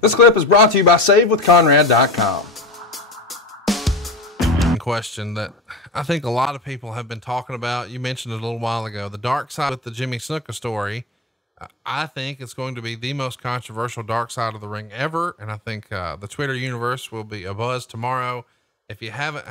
This clip is brought to you by SaveWithConrad.com. Question that I think a lot of people have been talking about. You mentioned it a little while ago, the dark side with the Jimmy Snuka story. I think it's going to be the most controversial dark side of the ring ever. And I think, the Twitter universe will be abuzz tomorrow. If you haven't